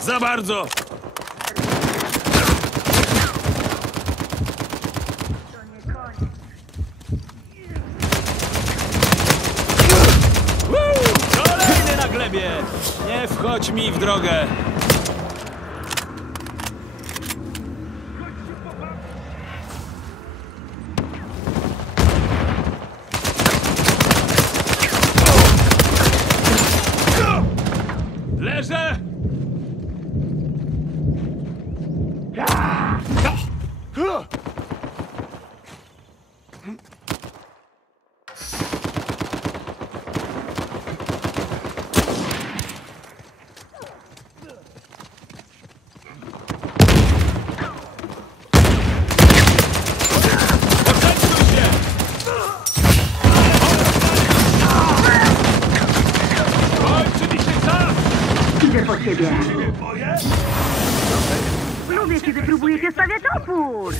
Za bardzo! Kolejny na glebie! Nie wchodź mi w drogę! Leżę! Poczęstuj się! Kończy mi się czas! Idę po ciebie. Lubię, kiedy próbujecie stawiać opór.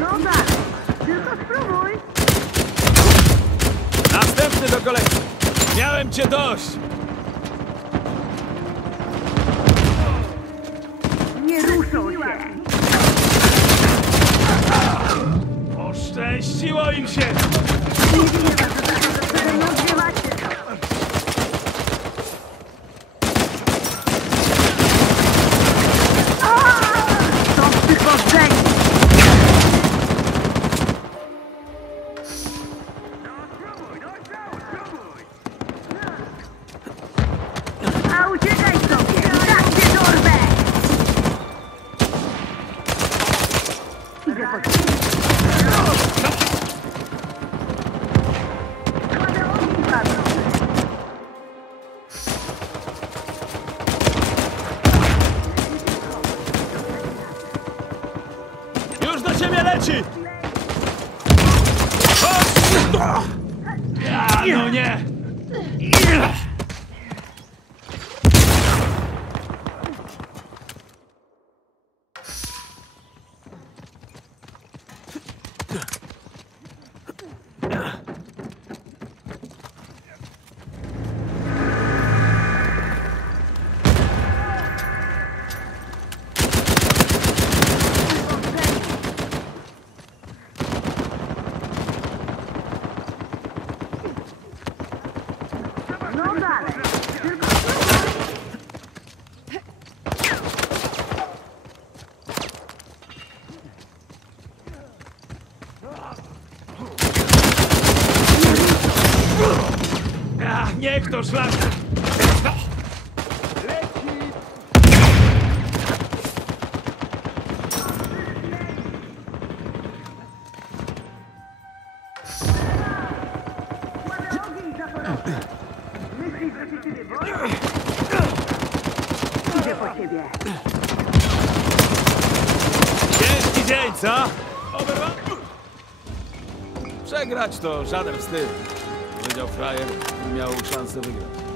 No tak, tylko spróbuj. Następny do kolekcji. Miałem cię dość. Nie ruszą się. Poszczęściło im się. Po ciebie. Leci. No nie. No dalej. Ach, niech to szlak. Kładę Idę po ciebie. Ciężki dzień, co? Przegrać to żaden wstyd. Powiedział frajer, który miał szansę wygrać.